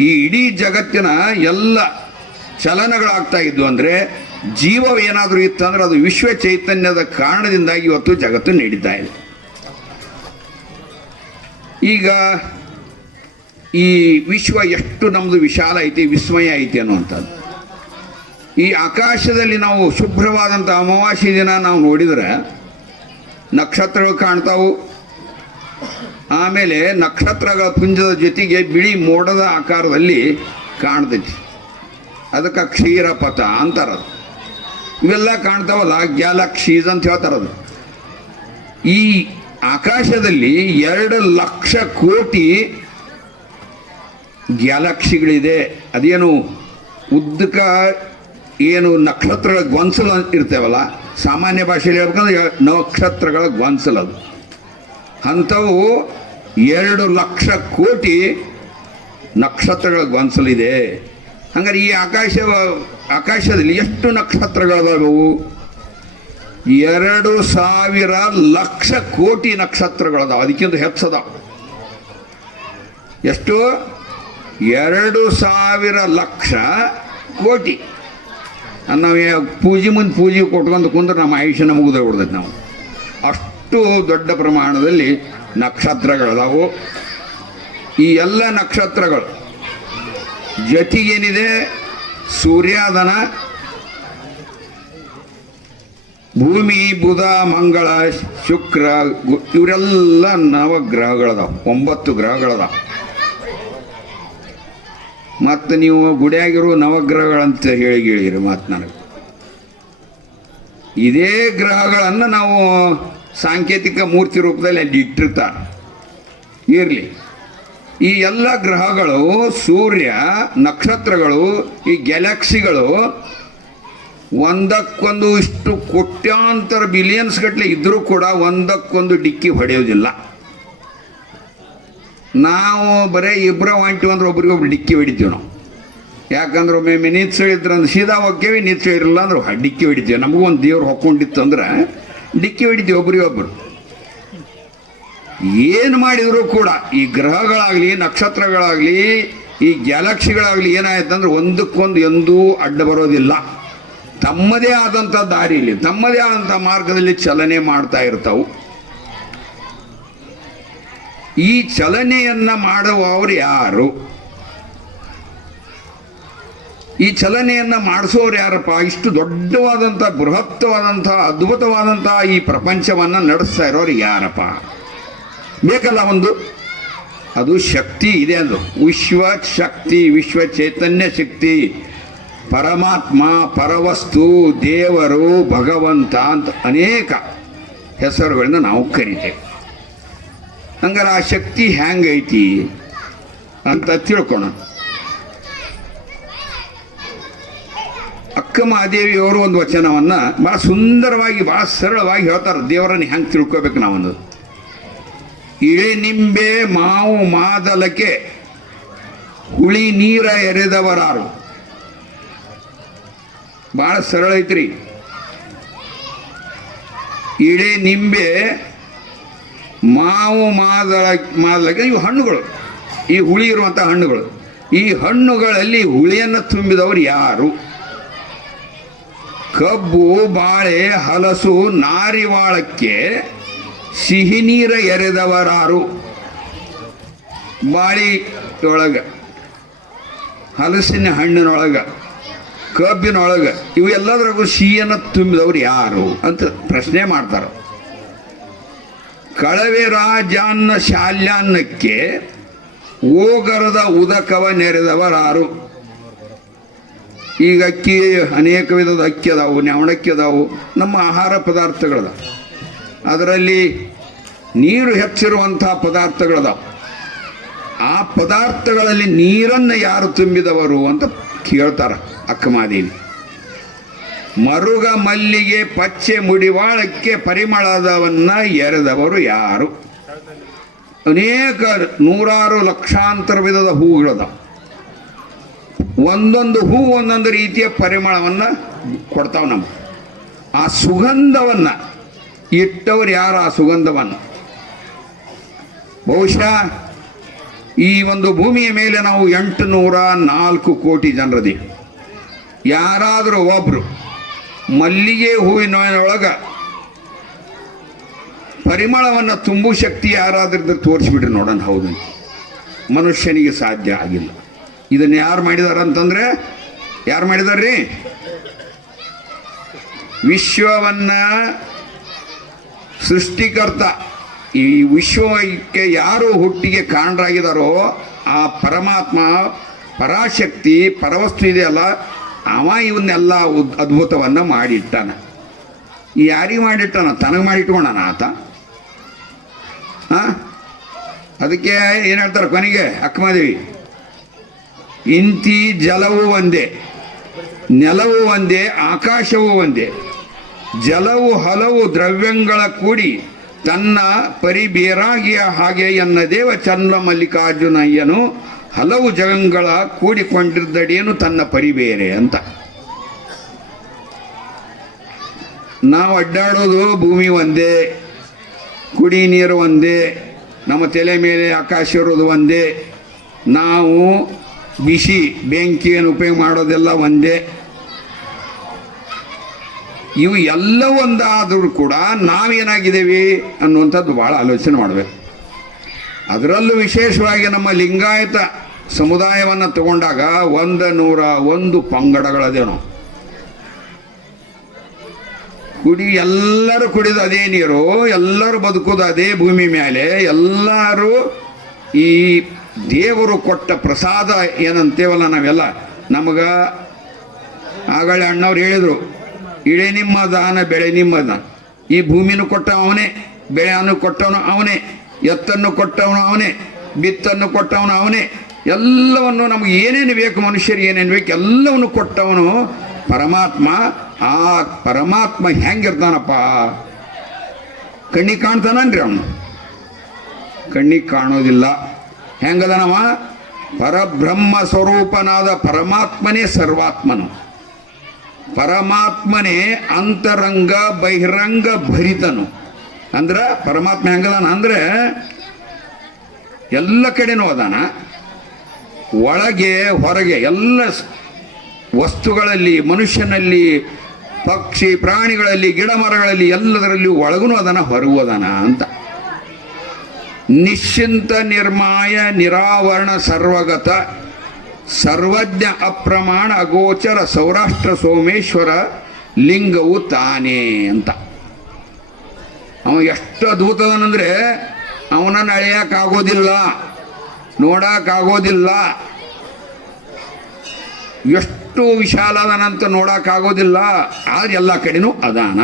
ಈ ಇಡೀ ಜಗತ್ತಿನ ಎಲ್ಲ ಚಲನಗಳಾಗ್ತಾ ಇದ್ವು ಅಂದರೆ, ಜೀವವೇನಾದರೂ ಇತ್ತಂದ್ರೆ ಅದು ವಿಶ್ವ ಚೈತನ್ಯದ ಕಾರಣದಿಂದಾಗಿ ಇವತ್ತು ಜಗತ್ತು ನಡೀತಾ ಇದೆ. ಈಗ ಈ ವಿಶ್ವ ಎಷ್ಟು ನಮ್ಮದು ವಿಶಾಲ ಐತಿ, ವಿಸ್ಮಯ ಐತಿ ಅನ್ನುವಂಥದ್ದು. ಈ ಆಕಾಶದಲ್ಲಿ ನಾವು ಶುಭ್ರವಾದಂಥ ಅಮಾವಾಸ್ಯೆ ದಿನ ನಾವು ನೋಡಿದರೆ ನಕ್ಷತ್ರಗಳು ಕಾಣ್ತಾವು. ಆಮೇಲೆ ನಕ್ಷತ್ರಗಳ ಪುಂಜದ ಜೊತೆಗೆ ಬಿಳಿ ಮೋಡದ ಆಕಾರದಲ್ಲಿ ಕಾಣ್ತೈತಿ. ಅದಕ್ಕೆ ಕ್ಷೀರಪಥ ಅಂತಾರದು. ಇವೆಲ್ಲ ಕಾಣ್ತಾವಲ್ಲ, ಗ್ಯಾಲಕ್ಸೀಸ್ ಅಂತ ಹೇಳ್ತಾರದು. ಈ ಆಕಾಶದಲ್ಲಿ 2 ಲಕ್ಷ ಕೋಟಿ ಗ್ಯಾಲಕ್ಸಿಗಳಿದೆ. ಅದೇನು ಉದ್ದಕ ಏನು ನಕ್ಷತ್ರಗಳ ಗೊಂಚಲು ಇರ್ತೇವಲ್ಲ, ಸಾಮಾನ್ಯ ಭಾಷೆಯಲ್ಲಿ ಹೇಳ್ಬೇಕಂದ್ರೆ ನಕ್ಷತ್ರಗಳ ಗೊಂಚಲು ಅದು. ಅಂಥವು 2 ಲಕ್ಷ ಕೋಟಿ ನಕ್ಷತ್ರಗಳ ಗೊಂಚಲಿದೆ. ಹಂಗಾರೆ ಈ ಆಕಾಶದಲ್ಲಿ ಎಷ್ಟು ನಕ್ಷತ್ರಗಳದಾವು? 2,000 ಲಕ್ಷ ಕೋಟಿ ನಕ್ಷತ್ರಗಳದಾವ. ಅದಕ್ಕಿಂತ ಹೆಚ್ಚದ. ಎಷ್ಟು? 2,000 ಲಕ್ಷ ಕೋಟಿ. ನಾವು ಪೂಜೆ ಮುಂದೆ ಪೂಜೆ ಕೊಟ್ಕೊಂಡು ಕುಂದ್ರೆ ನಮ್ಮ ಆಯುಷ್ಯ ಮುಗಿದ ಬಿಡ್ತೈತೆ. ನಾವು ಅಷ್ಟು ದೊಡ್ಡ ಪ್ರಮಾಣದಲ್ಲಿ ನಕ್ಷತ್ರಗಳದಾವು. ಈ ಎಲ್ಲ ನಕ್ಷತ್ರಗಳು ಜೊತೆಗೇನಿದೆ, ಸೂರ್ಯಾದನ, ಭೂಮಿ, ಬುಧ, ಮಂಗಳ, ಶುಕ್ರ, ಇವರೆಲ್ಲ ನವಗ್ರಹಗಳದಾವ. 9 ಗ್ರಹಗಳದಾವ. ಮತ್ತು ನೀವು ಗುಡಿಯಾಗಿರೋ ನವಗ್ರಹಗಳಂತ ಹೇಳಿರಿ ಮಾತು ನನಗೆ. ಇದೇ ಗ್ರಹಗಳನ್ನು ನಾವು ಸಾಂಕೇತಿಕ ಮೂರ್ತಿ ರೂಪದಲ್ಲಿ ಅಲ್ಲಿ ಇಟ್ಟಿರ್ತಾರೆ. ಇರಲಿ, ಈ ಎಲ್ಲ ಗ್ರಹಗಳು, ಸೂರ್ಯ, ನಕ್ಷತ್ರಗಳು, ಈ ಗ್ಯಾಲಕ್ಸಿಗಳು ಒಂದಕ್ಕೊಂದು ಇಷ್ಟು ಕೋಟ್ಯಾಂತರ ಬಿಲಿಯನ್ಸ್ ಗಟ್ಟಲೆ ಇದ್ದರೂ ಕೂಡ ಒಂದಕ್ಕೊಂದು ಡಿಕ್ಕಿ ಹೊಡೆಯೋದಿಲ್ಲ. ನಾವು ಬರೀ ಇಬ್ಬರ ಹೊಂಟಿವಿ ಅಂದ್ರೆ ಒಬ್ರಿಗೊಬ್ರು ಡಿಕ್ಕಿ ಹೊಡಿತೀವಿ ನಾವು. ಯಾಕಂದ್ರೆ ಒಮ್ಮೆ ನೀತ್ಸ ಇದ್ರಂದ್ರೆ ಸೀದಾ ಹೋಗ್ತೀವಿ, ನೀತ್ಸ ಇರಲಿಲ್ಲ ಅಂದ್ರೆ ಡಿಕ್ಕಿ ಹೊಡಿತೀವಿ. ನಮಗೂ ಒಂದು ದೇವ್ರು ಹೊಕ್ಕೊಂಡಿತ್ತು ಅಂದ್ರೆ ಡಿಕ್ಕಿ ಹೊಡಿತೀವಿ ಒಬ್ರಿಗೊಬ್ರು. ಏನು ಮಾಡಿದರೂ ಕೂಡ ಈ ಗ್ರಹಗಳಾಗಲಿ, ನಕ್ಷತ್ರಗಳಾಗಲಿ, ಈ ಗ್ಯಾಲಕ್ಸಿಗಳಾಗಲಿ ಏನಾಯ್ತಂದ್ರೆ ಒಂದಕ್ಕೊಂದು ಎಂದೂ ಅಡ್ಡ ಬರೋದಿಲ್ಲ. ತಮ್ಮದೇ ಆದಂಥ ದಾರಿಯಲ್ಲಿ ತಮ್ಮದೇ ಆದಂಥ ಮಾರ್ಗದಲ್ಲಿ ಚಲನೆ ಮಾಡ್ತಾ ಇರ್ತಾವು. ಈ ಚಲನೆಯನ್ನ ಮಾಡುವವರು ಯಾರು? ಈ ಚಲನೆಯನ್ನ ಮಾಡಿಸೋರು ಯಾರಪ್ಪ? ಇಷ್ಟು ದೊಡ್ಡವಾದಂಥ ಬೃಹತ್ತವಾದಂಥ ಅದ್ಭುತವಾದಂಥ ಈ ಪ್ರಪಂಚವನ್ನ ನಡೆಸ್ತಾ ಇರೋರು ಯಾರಪ್ಪ? ಬೇಕಲ್ಲ ಒಂದು, ಅದು ಶಕ್ತಿ ಇದೆ. ಅದು ವಿಶ್ವ ಶಕ್ತಿ, ವಿಶ್ವ ಚೈತನ್ಯ ಶಕ್ತಿ, ಪರಮಾತ್ಮ, ಪರವಸ್ತು, ದೇವರು, ಭಗವಂತ ಅಂತ ಅನೇಕ ಹೆಸರುಗಳನ್ನ ನಾವು ಕರಿತೇವೆ. ಹಂಗಾರೆ ಆ ಶಕ್ತಿ ಹ್ಯಾಂಗೈತಿ ಅಂತ ತಿಳ್ಕೋಣ. ಅಕ್ಕ ಮಹಾದೇವಿಯವರು ಒಂದು ವಚನವನ್ನ ಬಹಳ ಸುಂದರವಾಗಿ ಬಹಳ ಸರಳವಾಗಿ ಹೇಳ್ತಾರೆ. ದೇವರನ್ನ ಹೆಂಗೆ ತಿಳ್ಕೋಬೇಕು ನಾವೊಂದು. ಇಳೆ ನಿಂಬೆ ಮಾವು ಮಾದಲಕ್ಕೆ ಹುಳಿ ನೀರ ಎರೆದವರಾರು. ಬಹಳ ಸರಳ ಐತ್ರಿ. ಇಳೆ ನಿಂಬೆ ಮಾವು ಮಾದಲಕ್ಕೆ ಇವು ಹಣ್ಣುಗಳು, ಈ ಹುಳಿ ಇರುವಂಥ ಹಣ್ಣುಗಳು. ಈ ಹಣ್ಣುಗಳಲ್ಲಿ ಹುಳಿಯನ್ನು ತುಂಬಿದವರು ಯಾರು? ಕಬ್ಬು, ಬಾಳೆ, ಹಲಸು, ನಾರಿವಾಳಕ್ಕೆ ಸಿಹಿ ನೀರ ಎರೆದವರಾರು. ಬಾಳಿ ಒಳಗ, ಹಲಸಿನ ಹಣ್ಣಿನೊಳಗ, ಕಬ್ಬಿನೊಳಗ, ಇವು ಎಲ್ಲದರಾಗೂ ಸಿಹಿಯನ್ನು ತುಂಬಿದವರು ಯಾರು ಅಂತ ಪ್ರಶ್ನೆ ಮಾಡ್ತಾರೆ. ಕಳವೆ ರಾಜಾನ್ನ ಶಾಲ್ಯಾನ್ನಕ್ಕೆ ಓಗರದ ಉದಕವ ನೆರೆದವರಾರು. ಈಗ ಅಕ್ಕಿ, ಅನೇಕ ವಿಧದ ಅಕ್ಕಿ ಅದಾವು, ನವಣಕ್ಕಿ ಅದಾವು, ನಮ್ಮ ಆಹಾರ ಪದಾರ್ಥಗಳದ. ಅದರಲ್ಲಿ ನೀರು ಹೆಚ್ಚಿರುವಂಥ ಪದಾರ್ಥಗಳದಾವು. ಆ ಪದಾರ್ಥಗಳಲ್ಲಿ ನೀರನ್ನು ಯಾರು ತುಂಬಿದವರು ಅಂತ ಕೇಳ್ತಾರೆ ಅಕ್ಕಮಾದೇವಿ. ಮರುಗ ಮಲ್ಲಿಗೆ ಪಚ್ಚೆ ಮುಡಿವಾಳಕ್ಕೆ ಪರಿಮಳದವನ್ನ ಎರೆದವರು ಯಾರು? ಅನೇಕ ನೂರಾರು ಲಕ್ಷಾಂತರ ವಿಧದ ಹೂಗಳದಾವ. ಒಂದೊಂದು ಹೂ ಒಂದೊಂದು ರೀತಿಯ ಪರಿಮಳವನ್ನು ಕೊಡ್ತಾವ ನಮ್ಗೆ. ಆ ಸುಗಂಧವನ್ನು ಇಟ್ಟವರು ಯಾರು? ಆ ಸುಗಂಧವನ್ನು ಬಹುಶಃ ಈ ಒಂದು ಭೂಮಿಯ ಮೇಲೆ ನಾವು 804 ಕೋಟಿ ಜನರದೀವಿ. ಯಾರಾದರೂ ಒಬ್ರು ಮಲ್ಲಿಗೆ ಹೂವಿನೊಳಗ ಪರಿಮಳವನ್ನು ತುಂಬು ಶಕ್ತಿ ಯಾರಾದ್ರೂ ತೋರಿಸ್ಬಿಟ್ರಿ ನೋಡೋಣ. ಹೌದು, ಮನುಷ್ಯನಿಗೆ ಸಾಧ್ಯ ಆಗಿಲ್ಲ. ಇದನ್ನು ಯಾರು ಮಾಡಿದಾರ ಅಂತಂದ್ರೆ, ಯಾರು ಮಾಡಿದಾರ್ರಿ? ವಿಶ್ವವನ್ನ ಸೃಷ್ಟಿಕರ್ತ, ಈ ವಿಶ್ವಕ್ಕೆ ಯಾರು ಹುಟ್ಟಿಗೆ ಕಾರಣರಾಗಿದ್ದಾರೋ ಆ ಪರಮಾತ್ಮ, ಪರಾಶಕ್ತಿ, ಪರವಸ್ತು ಇದೆಯಲ್ಲ, ಅವ ಇವನ್ನೆಲ್ಲ ಅದ್ಭುತವನ್ನು ಮಾಡಿಟ್ಟಾನ. ಯಾರಿಗೆ ಮಾಡಿಟ್ಟಾನ? ತನಗೆ ಮಾಡಿಟ್ಕೊಂಡಾನ ಆತ. ಅದಕ್ಕೆ ಏನು ಹೇಳ್ತಾರೆ ಕೊನೆಗೆ ಅಕ್ಕಮಹಾದೇವಿ, ಇಂತಿ ಜಲವು ಒಂದೇ, ನೆಲವು ಒಂದೇ, ಆಕಾಶವೂ ಒಂದೇ. ಜಲವು ಹಲವು ದ್ರವ್ಯಗಳ ಕೂಡಿ ತನ್ನ ಪರಿಬೇರಾಗಿಯ ಹಾಗೆ ಎನ್ನ ದೇವ ಚಂದ್ರ ಮಲ್ಲಿಕಾರ್ಜುನಯ್ಯನು ಹಲವು ಜಗಂಗಳ ಕೂಡಿಕೊಂಡಿದ್ದಡೇನು ತನ್ನ ಪರಿಬೇರೆ ಅಂತ. ನಾವು ಅಡ್ಡಾಡೋದು ಭೂಮಿ ಒಂದೇ, ಕುಡಿ ನೀರು ಒಂದೇ, ನಮ್ಮ ತಲೆ ಮೇಲೆ ಆಕಾಶ ಇರೋದು ಒಂದೇ, ನಾವು ಬಿಸಿ ಬೆಂಕಿಯನ್ನು ಉಪಯೋಗ ಮಾಡೋದೆಲ್ಲ ಒಂದೇ. ಇವು ಎಲ್ಲ ಒಂದಾದರೂ ಕೂಡ ನಾವೇನಾಗಿದ್ದೇವೆ ಅನ್ನುವಂಥದ್ದು ಭಾಳ ಆಲೋಚನೆ ಮಾಡಬೇಕು. ಅದರಲ್ಲೂ ವಿಶೇಷವಾಗಿ ನಮ್ಮ ಲಿಂಗಾಯತ ಸಮುದಾಯವನ್ನು ತಗೊಂಡಾಗ 101 ಪಂಗಡಗಳದೇವು ನಾವು. ಎಲ್ಲರೂ ಕುಡಿದು ಅದೇ ನೀರು, ಎಲ್ಲರೂ ಬದುಕೋದು ಅದೇ ಭೂಮಿ ಮೇಲೆ, ಎಲ್ಲರೂ ಈ ದೇವರು ಕೊಟ್ಟ ಪ್ರಸಾದ ಏನಂತೇವಲ್ಲ ನಾವೆಲ್ಲ. ನಮಗ ಆಗಳೇ ಅಣ್ಣವ್ರು ಹೇಳಿದರು, ಇಳೆ ನಿಮ್ಮ ದಾನ ಬೆಳೆ ನಿಮ್ಮ ದಾನ. ಈ ಭೂಮಿನೂ ಕೊಟ್ಟವ ಅವನೇ, ಬೆಳೆಯನ್ನು ಕೊಟ್ಟವನು ಅವನೇ, ಎತ್ತನ್ನು ಕೊಟ್ಟವನು ಅವನೇ, ಬಿತ್ತನ್ನು ಕೊಟ್ಟವನು ಅವನೇ. ಎಲ್ಲವನ್ನು ನಮ್ಗೆ ಏನೇನು ಬೇಕು, ಮನುಷ್ಯರಿಗೆ ಏನೇನು ಬೇಕು ಎಲ್ಲವನ್ನು ಕೊಟ್ಟವನು ಪರಮಾತ್ಮ. ಆ ಪರಮಾತ್ಮ ಹೆಂಗಿರ್ತಾನಪ್ಪ? ಕಣ್ಣಿಗೆ ಕಾಣ್ತಾನನ್ರಿ ಅವನು? ಕಣ್ಣಿಗೆ ಕಾಣೋದಿಲ್ಲ. ಹೆಂಗದನವ? ಪರಬ್ರಹ್ಮ ಸ್ವರೂಪನಾದ ಪರಮಾತ್ಮನೇ ಸರ್ವಾತ್ಮನು. ಪರಮಾತ್ಮನೇ ಅಂತರಂಗ ಬಹಿರಂಗ ಭರಿತನು. ಅಂದ್ರೆ ಪರಮಾತ್ಮ ಹೆಂಗದಾನ ಅಂದ್ರೆ ಎಲ್ಲ ಕಡೆನೂ ಅದಾನ, ಒಳಗೆ ಹೊರಗೆ ಎಲ್ಲ ವಸ್ತುಗಳಲ್ಲಿ, ಮನುಷ್ಯನಲ್ಲಿ, ಪಕ್ಷಿ ಪ್ರಾಣಿಗಳಲ್ಲಿ, ಗಿಡ ಮರಗಳಲ್ಲಿ ಎಲ್ಲದರಲ್ಲಿ ಒಳಗೂ ಅದನ ಹೊರಗೂ ಅದನ ಅಂತ. ನಿಶ್ಚಿಂತ ನಿರ್ಮಾಯ ನಿರಾವರಣ ಸರ್ವಗತ ಸರ್ವಜ್ಞ ಅಪ್ರಮಾಣ ಅಗೋಚರ ಸೌರಾಷ್ಟ್ರ ಸೋಮೇಶ್ವರ ಲಿಂಗವು ತಾನೇ ಅಂತ. ಅವ ಎಷ್ಟು ಅದ್ಭುತದನಂದ್ರೆ ಅವನನ್ನು ಅಳೆಯೋಕ್ಕಾಗೋದಿಲ್ಲ, ನೋಡೋಕ್ಕಾಗೋದಿಲ್ಲ. ಎಷ್ಟು ವಿಶಾಲ ಅದನಂತ ನೋಡೋಕ್ಕಾಗೋದಿಲ್ಲ. ಆದ್ರೆ ಎಲ್ಲ ಕಡೆನೂ ಅದಾನ.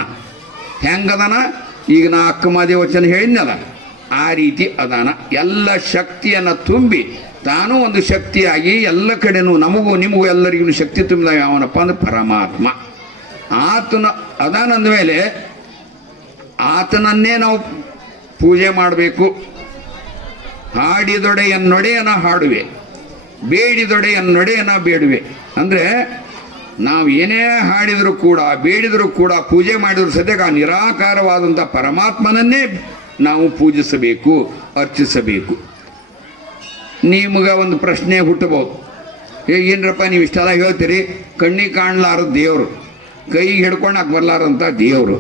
ಹೆಂಗದಾನ? ಈಗ ನಾ ಅಕ್ಕಮಾದಿ ವಚನ ಹೇಳಿದ್ನಲ್ಲ, ಆ ರೀತಿ ಅದಾನ. ಎಲ್ಲ ಶಕ್ತಿಯನ್ನು ತುಂಬಿ ತಾನೂ ಒಂದು ಶಕ್ತಿಯಾಗಿ ಎಲ್ಲ ಕಡೆನೂ ನಮಗೂ ನಿಮಗೂ ಎಲ್ಲರಿಗೂ ಶಕ್ತಿ ತುಂಬಿದ ಯಾವನಪ್ಪ ಅಂದ್ರೆ ಪರಮಾತ್ಮ. ಆತನ ಅದಾನಂದ ಮೇಲೆ ಆತನನ್ನೇ ನಾವು ಪೂಜೆ ಮಾಡಬೇಕು. ಹಾಡಿದೊಡೆಯನ್ನೊಡೆಯನ ಹಾಡುವೆ, ಬೇಡಿದೊಡೆಯನ್ನೊಡೆಯನ ಬೇಡುವೆ. ಅಂದರೆ ನಾವು ಏನೇ ಹಾಡಿದರೂ ಕೂಡ, ಬೇಡಿದರೂ ಕೂಡ, ಪೂಜೆ ಮಾಡಿದರೂ ಸದ್ಯಕ್ಕೆ ಆ ನಿರಾಕಾರವಾದಂಥ ಪರಮಾತ್ಮನನ್ನೇ ನಾವು ಪೂಜಿಸಬೇಕು, ಅರ್ಚಿಸಬೇಕು. ನಿಮಗೆ ಒಂದು ಪ್ರಶ್ನೆ ಹುಟ್ಟಬಹುದು, ಏನರಪ್ಪ ನೀವು ಇಷ್ಟೆಲ್ಲ ಹೇಳ್ತೀರಿ, ಕಣ್ಣಿಗೆ ಕಾಣಲಾರದ ದೇವರು, ಕೈಗೆ ಹಿಡ್ಕೊಂಡಾಕೆ ಬರಲಾರಂಥ ದೇವರು,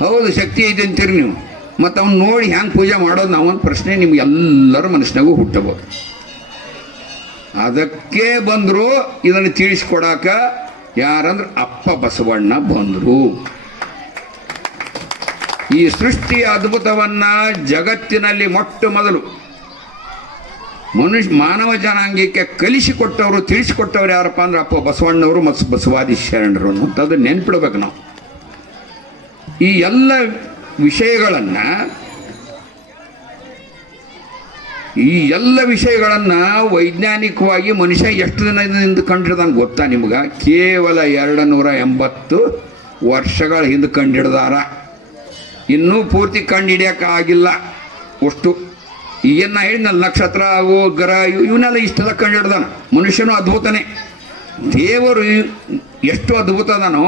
ಹೌದು ಶಕ್ತಿ ಐತೆ ಅಂತೀರಿ ನೀವು, ಮತ್ತು ಅವ್ನು ನೋಡಿ ಹ್ಯಾಂಗೆ ಪೂಜೆ ಮಾಡೋದು ನಾವು ಒಂದು ಪ್ರಶ್ನೆ ನಿಮ್ಗೆ ಎಲ್ಲರ ಮನಸ್ಸಿನಾಗೂ ಹುಟ್ಟಬಹುದು. ಅದಕ್ಕೆ ಬಂದರು ಇದನ್ನು ತಿಳಿಸ್ಕೊಡಾಕ ಯಾರಂದ್ರೆ ಅಪ್ಪ ಬಸವಣ್ಣ ಬಂದರು. ಈ ಸೃಷ್ಟಿಯ ಅದ್ಭುತವನ್ನ ಜಗತ್ತಿನಲ್ಲಿ ಮೊಟ್ಟ ಮೊದಲು ಮಾನವ ಜನಾಂಗಕ್ಕೆ ಕಲಿಸಿಕೊಟ್ಟವರು, ತಿಳಿಸಿಕೊಟ್ಟವ್ರು ಯಾರಪ್ಪ ಅಂದ್ರೆ ಅಪ್ಪ ಬಸವಣ್ಣವರು ಮತ್ತು ಬಸವಾದಿ ಶರಣರು ಅನ್ನೋಂಥದ್ದು ನೆನ್ಪಿಡ್ಬೇಕು ನಾವು. ಈ ಎಲ್ಲ ವಿಷಯಗಳನ್ನು ವೈಜ್ಞಾನಿಕವಾಗಿ ಮನುಷ್ಯ ಎಷ್ಟು ದಿನದಿಂದ ಕಂಡಿಡ್ದಂಗೆ ಗೊತ್ತಾ ನಿಮ್ಗೆ? ಕೇವಲ 280 ವರ್ಷಗಳ ಹಿಂದೆ ಕಂಡಿಡ್ದಾರ. ಇನ್ನೂ ಪೂರ್ತಿ ಕಂಡುಹಿಡಿಯೋಕ್ಕಾಗಿಲ್ಲ ಅಷ್ಟು. ಈಗೇನು ಹೇಳಿದ್ನಲ್ಲ, ನಕ್ಷತ್ರ, ಅವು ಗ್ರಹ, ಇವನ್ನೆಲ್ಲ ಇಷ್ಟೆಲ್ಲ ಕಂಡುಹಿಡ್ದಾನ. ಮನುಷ್ಯನೂ ಅದ್ಭುತನೇ. ದೇವರು ಎಷ್ಟು ಅದ್ಭುತ ಅದಾನೋ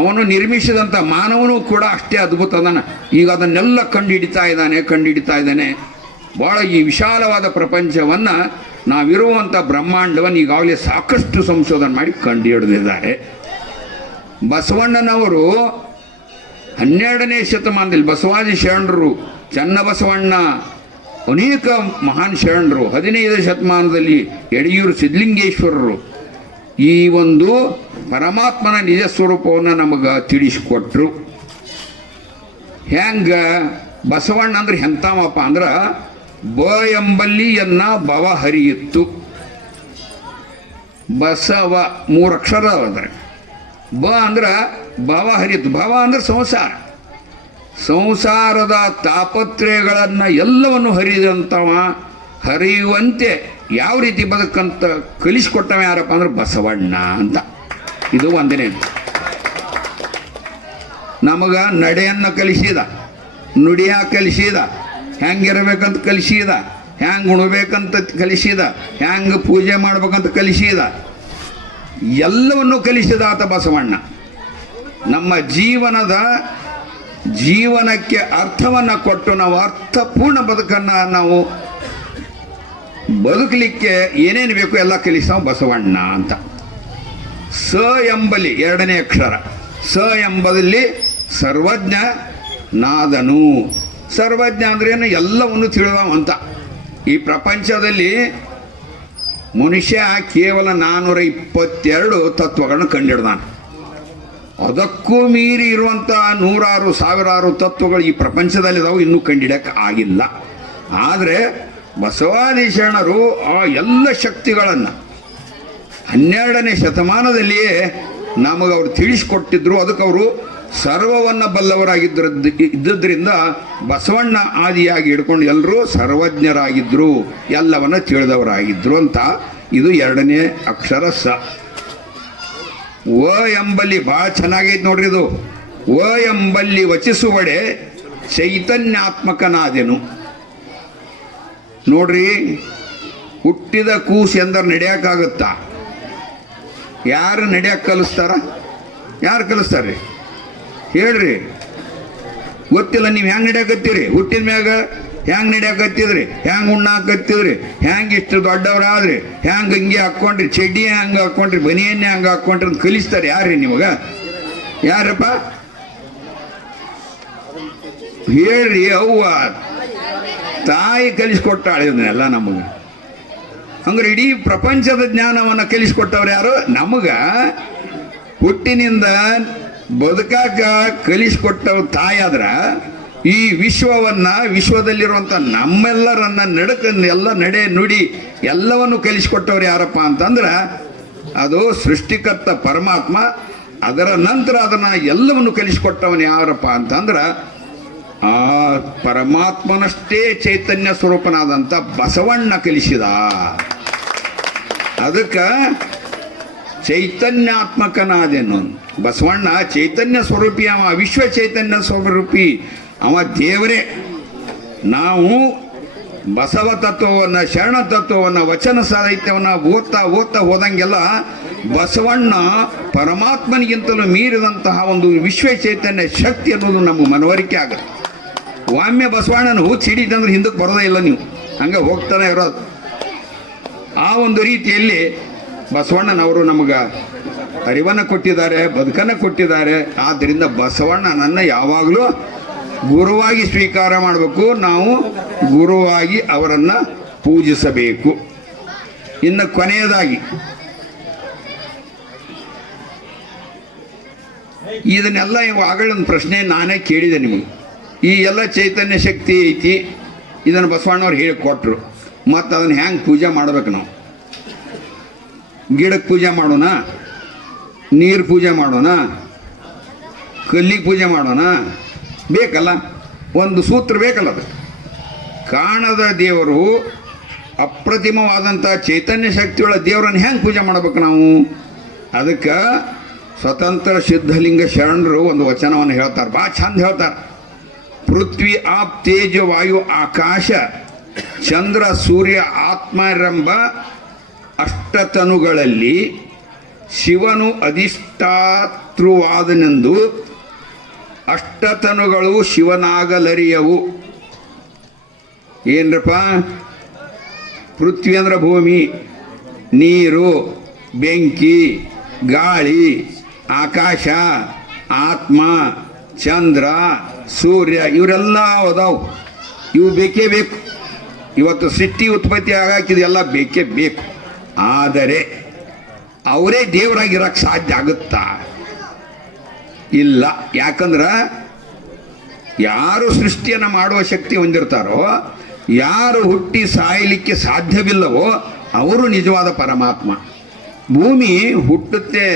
ಅವನು ನಿರ್ಮಿಸಿದಂಥ ಮಾನವನು ಕೂಡ ಅಷ್ಟೇ ಅದ್ಭುತ ಅದಾನ. ಈಗ ಅದನ್ನೆಲ್ಲ ಕಂಡುಹಿಡಿತಾ ಇದ್ದಾನೆ. ಭಾಳ ಈ ವಿಶಾಲವಾದ ಪ್ರಪಂಚವನ್ನು, ನಾವಿರುವಂಥ ಬ್ರಹ್ಮಾಂಡವನ್ನು ಈಗಾಗಲೇ ಸಾಕಷ್ಟು ಸಂಶೋಧನೆ ಮಾಡಿ ಕಂಡುಹಿಡಿದಿದ್ದಾರೆ. ಬಸವಣ್ಣನವರು 12ನೇ ಶತಮಾನದಲ್ಲಿ ಬಸವಾದಿ ಶರಣರು, ಚನ್ನಬಸವಣ್ಣ, ಅನೇಕ ಮಹಾನ್ ಶರಣರು, 15ನೇ ಶತಮಾನದಲ್ಲಿ ಯಡಿಯೂರು ಸಿದ್ಧಲಿಂಗೇಶ್ವರರು ಈ ಒಂದು ಪರಮಾತ್ಮನ ನಿಜ ಸ್ವರೂಪವನ್ನು ನಮಗೆ ತಿಳಿಸಿಕೊಟ್ರು. ಹೆಂಗ ಬಸವಣ್ಣ ಅಂದ್ರೆ ಎಂಥವಪ್ಪ ಅಂದ್ರೆ, ಬ ಎಂಬಲ್ಲಿ ಎನ್ನ ಭವ ಹರಿಯಿತ್ತು. ಬಸವ 3 ಅಕ್ಷರ ಅಂದರೆ ಬ ಅಂದ್ರೆ ಭವ ಹರಿಯಿತ್ತು. ಭವ ಅಂದ್ರೆ ಸಂಸಾರದ ತಾಪತ್ರಯಗಳನ್ನು ಎಲ್ಲವನ್ನು ಹರಿದಂಥವ, ಹರಿಯುವಂತೆ ಯಾವ ರೀತಿ ಬದುಕಂತ ಕಲಿಸ್ಕೊಟ್ಟವ ಯಾರಪ್ಪ ಅಂದ್ರೆ ಬಸವಣ್ಣ ಅಂತ. ಇದು ಒಂದನೇ. ನಮಗ ನಡೆಯನ್ನು ಕಲಿಸಿದ, ನುಡಿಯ ಕಲಿಸಿದ, ಹೆಂಗಿರ್ಬೇಕಂತ ಕಲಿಸಿದ, ಹೆಂಗೆ ಉಣ್ಬೇಕಂತ ಕಲಿಸಿದ, ಹೆಂಗೆ ಪೂಜೆ ಮಾಡ್ಬೇಕಂತ ಕಲಿಸಿದ, ಎಲ್ಲವನ್ನು ಕಲಿಸಿದ ಆತ ಬಸವಣ್ಣ. ನಮ್ಮ ಜೀವನಕ್ಕೆ ಅರ್ಥವನ್ನು ಕೊಟ್ಟು ನಾವು ಅರ್ಥಪೂರ್ಣ ಬದುಕನ್ನು ನಾವು ಬದುಕಲಿಕ್ಕೆ ಏನೇನು ಬೇಕು ಎಲ್ಲ ಕಲಿಸ್ತಾವ ಬಸವಣ್ಣ ಅಂತ. ಸ ಎಂಬಲ್ಲಿ 2ನೇ ಅಕ್ಷರ, ಸ ಎಂಬಲ್ಲಿ ಸರ್ವಜ್ಞ ನಾದನು. ಸರ್ವಜ್ಞ ಅಂದ್ರೇನು? ಎಲ್ಲವನ್ನು ತಿಳಿದವ ಅಂತ. ಈ ಪ್ರಪಂಚದಲ್ಲಿ ಮನುಷ್ಯ ಕೇವಲ 422 ತತ್ವಗಳನ್ನು ಕಂಡಿಡ್ದಾನ. ಅದಕ್ಕೂ ಮೀರಿ ಇರುವಂಥ 100 ಸಾವಿರಾರು ತತ್ವಗಳು ಈ ಪ್ರಪಂಚದಲ್ಲಿದ್ದಾವೆ, ಇನ್ನೂ ಕಂಡಿಡಿಯಕ್ಕೆ ಆಗಿಲ್ಲ. ಆದರೆ ಬಸವಾದಿ ಶರಣರು ಆ ಎಲ್ಲ ಶಕ್ತಿಗಳನ್ನು 12ನೇ ಶತಮಾನದಲ್ಲಿಯೇ ನಮಗೆ ಅವರು ತಿಳಿಸಿಕೊಟ್ಟಿದ್ರು. ಅದಕ್ಕೆ ಅವರು ಸರ್ವವನ್ನು ಇದ್ದದ್ರಿಂದ ಬಸವಣ್ಣ ಆದಿಯಾಗಿ ಹಿಡ್ಕೊಂಡು ಎಲ್ಲರೂ ಸರ್ವಜ್ಞರಾಗಿದ್ದರು, ಎಲ್ಲವನ್ನ ತಿಳಿದವರಾಗಿದ್ದರು ಅಂತ. ಇದು 2ನೇ ಅಕ್ಷರ ಸ. ವ ಎಂಬಲ್ಲಿ ಭಾಳ ಚೆನ್ನಾಗೈತೆ ನೋಡ್ರಿ ಇದು. ವ ಎಂಬಲ್ಲಿ ವಚಿಸುವಡೆ ಚೈತನ್ಯಾತ್ಮಕನಾದೆನು. ನೋಡ್ರಿ, ಹುಟ್ಟಿದ ಕೂಸು ಎಂದರೆ ನಡೆಯೋಕ್ಕಾಗುತ್ತಾ? ಯಾರು ನಡೆಯಕ್ಕೆ ಕಲಿಸ್ತಾರ? ಯಾರು ಕಲಿಸ್ತಾರ್ರಿ ಹೇಳ್ರಿ? ಗೊತ್ತಿಲ್ಲ. ನೀವು ಹೆಂಗೆ ನಡೆಯಕತ್ತೀರಿ? ಹುಟ್ಟಿದ ಮ್ಯಾಗ ಹ್ಯಾಂಗೆ ನಡೆಯಕತ್ತಿದ್ರಿ, ಹ್ಯಾಂಗೆ ಉಣ್ಣಾಕತ್ತಿದ್ರಿ, ಹ್ಯಾಂಗೆ ಇಷ್ಟು ದೊಡ್ಡವರಾದ್ರಿ, ಹ್ಯಾಂಗೆ ಹಿಂಗೆ ಹಾಕ್ಕೊಂಡ್ರಿ, ಚಡ್ಡಿ ಹ್ಯಾಂಗೆ ಹಾಕ್ಕೊಂಡ್ರಿ, ಬನಿಯನ್ನೇ ಹಂಗೆ ಹಾಕ್ಕೊಂಡ್ರಿ ಅಂತ ಕಲಿಸ್ತಾರೆ ಯಾರ್ರಿ ನಿಮಗೆ? ಯಾರಪ್ಪ ಹೇಳ್ರಿ? ಅವ್ವ ತಾಯಿ ಕಲಿಸ್ಕೊಟ್ಟಾಳೆ ಇದನ್ನೆಲ್ಲ ನಮಗೆ. ಹಂಗ್ರೆ ಇಡೀ ಪ್ರಪಂಚದ ಜ್ಞಾನವನ್ನು ಕಲಿಸ್ಕೊಟ್ಟವ್ರು ಯಾರು? ನಮಗ ಹುಟ್ಟಿನಿಂದ ಬದುಕಾಕ ಕಲಿಸ್ಕೊಟ್ಟವ್ ತಾಯಾದ್ರ ಈ ವಿಶ್ವದಲ್ಲಿರುವಂಥ ನಮ್ಮೆಲ್ಲರನ್ನ ಎಲ್ಲ ನಡೆ ನುಡಿ ಎಲ್ಲವನ್ನು ಕಲಿಸ್ಕೊಟ್ಟವ್ರು ಯಾರಪ್ಪ ಅಂತಂದ್ರೆ ಅದು ಸೃಷ್ಟಿಕರ್ತ ಪರಮಾತ್ಮ. ಅದರ ನಂತರ ಅದನ್ನ ಎಲ್ಲವನ್ನು ಕಲಿಸ್ಕೊಟ್ಟವನು ಯಾರಪ್ಪ ಅಂತಂದ್ರೆ ಆ ಪರಮಾತ್ಮನಷ್ಟೇ ಚೈತನ್ಯ ಸ್ವರೂಪನಾದಂಥ ಬಸವಣ್ಣ ಕಲಿಸಿದ. ಅದಕ್ಕೆ ಚೈತನ್ಯಾತ್ಮಕನಾದೇನು ಬಸವಣ್ಣ. ಚೈತನ್ಯ ಸ್ವರೂಪಿ ಅವ, ವಿಶ್ವ ಚೈತನ್ಯ ಸ್ವರೂಪಿ ಅವ, ದೇವರೇ. ನಾವು ಬಸವ ತತ್ವವನ್ನು, ಶರಣ ತತ್ವವನ್ನು, ವಚನ ಸಾಹಿತ್ಯವನ್ನು ಓದ್ತಾ ಹೋದಂಗೆಲ್ಲ ಬಸವಣ್ಣ ಪರಮಾತ್ಮನಿಗಿಂತಲೂ ಮೀರಿದಂತಹ ಒಂದು ವಿಶ್ವ ಚೈತನ್ಯ ಶಕ್ತಿ ಅನ್ನೋದು ನಮಗೆ ಮನವರಿಕೆ ಆಗುತ್ತೆ. ಒಮ್ಮೆ ಬಸವಣ್ಣನ ಸಿಡಿತಂದ್ರೆ ಹಿಂದಕ್ಕೆ ಬರೋದೇ ಇಲ್ಲ, ನೀವು ಹಂಗೆ ಹೋಗ್ತಾನೆ ಇರೋದು. ಆ ಒಂದು ರೀತಿಯಲ್ಲಿ ಬಸವಣ್ಣನವರು ನಮಗೆ ಅರಿವನ್ನು ಕೊಟ್ಟಿದ್ದಾರೆ, ಬದುಕನ್ನು ಕೊಟ್ಟಿದ್ದಾರೆ. ಆದ್ದರಿಂದ ಬಸವಣ್ಣನನ್ನು ಯಾವಾಗಲೂ ಗುರುವಾಗಿ ಸ್ವೀಕಾರ ಮಾಡಬೇಕು, ನಾವು ಗುರುವಾಗಿ ಅವರನ್ನು ಪೂಜಿಸಬೇಕು. ಇನ್ನು ಕೊನೆಯದಾಗಿ ಇದನ್ನೆಲ್ಲ ಆಗಲೊಂದು ಪ್ರಶ್ನೆ ನಾನೇ ಕೇಳಿದೆ ನಿಮಗೆ. ಈ ಎಲ್ಲ ಚೈತನ್ಯ ಶಕ್ತಿ ಐತಿ, ಇದನ್ನು ಬಸವಣ್ಣವ್ರು ಹೇಳಿಕೊಟ್ರು. ಮತ್ತು ಅದನ್ನು ಹ್ಯಾಂಗೆ ಪೂಜೆ ಮಾಡ್ಬೇಕು? ನಾವು ಗಿಡಕ್ಕೆ ಪೂಜೆ ಮಾಡೋಣ, ನೀರು ಪೂಜೆ ಮಾಡೋಣ, ಕಲ್ಲಿಗೆ ಪೂಜೆ ಮಾಡೋಣ? ಬೇಕಲ್ಲ, ಒಂದು ಸೂತ್ರ ಬೇಕಲ್ಲ. ಅದು ಕಾಣದ ದೇವರು, ಅಪ್ರತಿಮವಾದಂಥ ಚೈತನ್ಯ ಶಕ್ತಿಯುಳ್ಳ ದೇವರನ್ನು ಹೆಂಗೆ ಪೂಜೆ ಮಾಡ್ಬೇಕು ನಾವು? ಅದಕ್ಕೆ ಸ್ವತಂತ್ರ ಸಿದ್ಧಲಿಂಗ ಶರಣರು ಒಂದು ವಚನವನ್ನು ಹೇಳ್ತಾರೆ, ಭಾಳ ಚಂದ ಹೇಳ್ತಾರೆ. ಪೃಥ್ವಿ ಆಪ್ ತೇಜ ವಾಯು ಆಕಾಶ ಚಂದ್ರ ಸೂರ್ಯ ಆತ್ಮರೆಂಬ ಅಷ್ಟತನುಗಳಲ್ಲಿ ಶಿವನು ಅಧಿಷ್ಠಾತೃವಾದನೆಂದು ಅಷ್ಟತನುಗಳು ಶಿವನಾಗಲರಿಯವು. ಏನ್ರಪ್ಪ? ಪೃಥ್ವಿ ಅಂದ್ರೆ ಭೂಮಿ, ನೀರು, ಬೆಂಕಿ, ಗಾಳಿ, ಆಕಾಶ, ಆತ್ಮ, ಚಂದ್ರ, ಸೂರ್ಯ, ಇವರೆಲ್ಲ ಅದಾವು. ಇವು ಬೇಕೇ ಬೇಕು. ಇವತ್ತು ಸೃಷ್ಟಿ ಉತ್ಪತ್ತಿ ಆಗಾಕಿದೆಲ್ಲ ಬೇಕೇ ಬೇಕು. ಆದರೆ ಅವರೇ ದೇವರಾಗಿರಕ್ಕೆ ಸಾಧ್ಯ ಆಗುತ್ತಾ? ಇಲ್ಲ. ಯಾಕಂದ್ರೆ ಯಾರು ಸೃಷ್ಟಿಯನ್ನು ಮಾಡುವ ಶಕ್ತಿ ಹೊಂದಿರ್ತಾರೋ, ಯಾರು ಹುಟ್ಟಿ ಸಾಯಲಿಕ್ಕೆ ಸಾಧ್ಯವಿಲ್ಲವೋ ಅವರು ನಿಜವಾದ ಪರಮಾತ್ಮ. ಭೂಮಿ ಹುಟ್ಟುತ್ತೆ,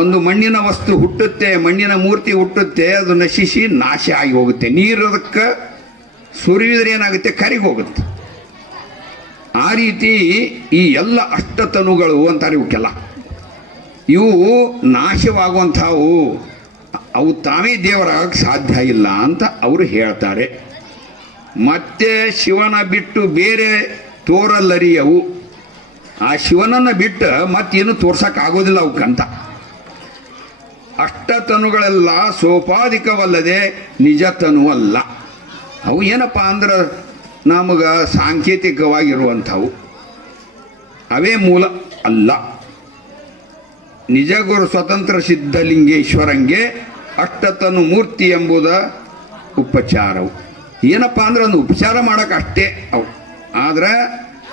ಒಂದು ಮಣ್ಣಿನ ವಸ್ತು ಹುಟ್ಟುತ್ತೆ, ಮಣ್ಣಿನ ಮೂರ್ತಿ ಹುಟ್ಟುತ್ತೆ, ಅದು ನಶಿಸಿ ನಾಶ ಆಗಿ ಹೋಗುತ್ತೆ. ನೀರದಕ್ಕೆ ಸುರಿಯುವುದ್ರೆ ಏನಾಗುತ್ತೆ? ಕರಿಗೆ ಹೋಗುತ್ತೆ. ಆ ರೀತಿ ಈ ಎಲ್ಲ ಅಷ್ಟತನುಗಳು ಅಂತಾರೆ ಇವಕ್ಕೆಲ್ಲ. ಇವು ನಾಶವಾಗುವಂಥವು, ಅವು ತಾವೇ ದೇವರಾಗಕ್ಕೆ ಸಾಧ್ಯ ಇಲ್ಲ ಅಂತ ಅವರು ಹೇಳ್ತಾರೆ. ಮತ್ತೆ ಶಿವನ ಬಿಟ್ಟು ಬೇರೆ ತೋರಲ್ಲರಿಯವು. ಆ ಶಿವನನ್ನು ಬಿಟ್ಟು ಮತ್ತೇನು ತೋರ್ಸಕ್ಕಾಗೋದಿಲ್ಲ ಅವಕ್ಕಂತ. ಅಷ್ಟತನುಗಳೆಲ್ಲ ಸೋಪಾಧಿಕವಲ್ಲದೆ ನಿಜತನು ಅಲ್ಲ. ಅವು ಏನಪ್ಪ ಅಂದ್ರೆ ನಮಗೆ ಸಾಂಕೇತಿಕವಾಗಿರುವಂಥವು, ಅವೇ ಮೂಲ ಅಲ್ಲ. ನಿಜಗುರು ಸ್ವತಂತ್ರ ಸಿದ್ಧಲಿಂಗೇಶ್ವರಂಗೆ ಅಷ್ಟತನು ಮೂರ್ತಿ ಎಂಬುದ ಉಪಚಾರವು. ಏನಪ್ಪ ಅಂದ್ರೆ ಒಂದು ಉಪಚಾರ ಮಾಡೋಕೆ ಅಷ್ಟೇ ಅವು. ಆದರೆ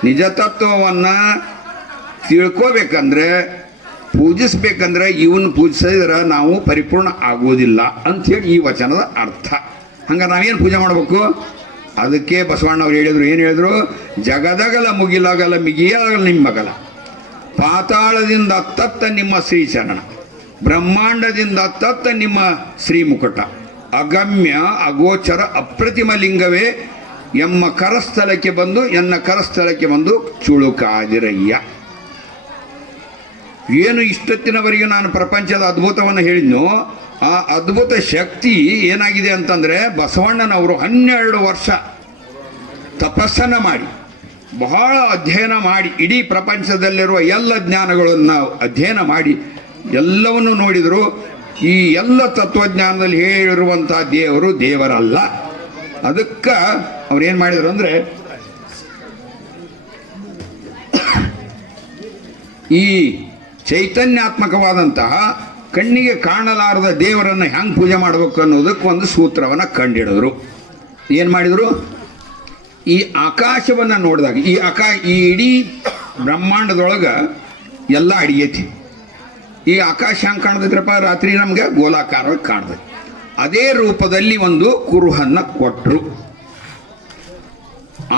ನಿಜ ತತ್ವವನ್ನು ತಿಳ್ಕೋಬೇಕಂದ್ರೆ, ಪೂಜಿಸ್ಬೇಕಂದ್ರೆ ಇವನು ಪೂಜಿಸಿದ್ರೆ ನಾವು ಪರಿಪೂರ್ಣ ಆಗೋದಿಲ್ಲ ಅಂಥೇಳಿ ಈ ವಚನದ ಅರ್ಥ. ಹಂಗೆ ನಾವೇನು ಪೂಜೆ ಮಾಡಬೇಕು? ಅದಕ್ಕೆ ಬಸವಣ್ಣವ್ರು ಹೇಳಿದರು. ಏನು ಹೇಳಿದ್ರು? ಜಗದಗಲ ಮುಗಿಲಗಲ ಮಿಗಿಯಗಲ ನಿಮ್ಮಗಲ, ಪಾತಾಳದಿಂದ ಅತ್ತತ್ತ ನಿಮ್ಮ ಶ್ರೀಚರಣ, ಬ್ರಹ್ಮಾಂಡದಿಂದ ಅತ್ತತ್ತ ನಿಮ್ಮ ಶ್ರೀಮುಕುಟ, ಅಗಮ್ಯ ಅಗೋಚರ ಅಪ್ರತಿಮ ಲಿಂಗವೇ ಎಮ್ಮ ಕರಸ್ಥಳಕ್ಕೆ ಬಂದು ಎನ್ನ ಕರಸ್ಥಳಕ್ಕೆ ಬಂದು ಚುಳುಕಾದಿರಯ್ಯ. ಏನು ಇಷ್ಟೊತ್ತಿನವರೆಗೆ ನಾನು ಪ್ರಪಂಚದ ಅದ್ಭುತವನ್ನು ಹೇಳಿದ್ನೋ, ಆ ಅದ್ಭುತ ಶಕ್ತಿ ಏನಾಗಿದೆ ಅಂತಂದರೆ, ಬಸವಣ್ಣನವರು 12 ವರ್ಷ ತಪಸ್ಸನ್ನು ಮಾಡಿ, ಬಹಳ ಅಧ್ಯಯನ ಮಾಡಿ, ಇಡೀ ಪ್ರಪಂಚದಲ್ಲಿರುವ ಎಲ್ಲ ಜ್ಞಾನಗಳನ್ನು ಅಧ್ಯಯನ ಮಾಡಿ ಎಲ್ಲವನ್ನು ನೋಡಿದರು. ಈ ಎಲ್ಲ ತತ್ವಜ್ಞಾನದಲ್ಲಿ ಹೇಳಿರುವಂಥ ದೇವರು ದೇವರಲ್ಲ. ಅದಕ್ಕೆ ಅವ್ರೇನು ಮಾಡಿದ್ರು ಅಂದರೆ ಈ ಚೈತನ್ಯಾತ್ಮಕವಾದಂತಹ ಕಣ್ಣಿಗೆ ಕಾಣಲಾರದ ದೇವರನ್ನು ಹೆಂಗೆ ಪೂಜೆ ಮಾಡಬೇಕು ಅನ್ನೋದಕ್ಕೆ ಒಂದು ಸೂತ್ರವನ್ನು ಕಂಡಿಡಿದ್ರು. ಏನು ಮಾಡಿದರು? ಈ ಆಕಾಶವನ್ನು ನೋಡಿದಾಗ ಈ ಇಡೀ ಬ್ರಹ್ಮಾಂಡದೊಳಗೆ ಎಲ್ಲ ಅಡಿಯೈತಿ. ಈ ಆಕಾಶ ಹೆಂಗೆ ಕಾಣ್ತೈತ್ರಪ್ಪ? ರಾತ್ರಿ ನಮಗೆ ಗೋಲಾಕಾರವಾಗಿ ಕಾಣ್ತೈತಿ. ಅದೇ ರೂಪದಲ್ಲಿ ಒಂದು ಕುರುಹನ್ನು ಕೊಟ್ಟರು.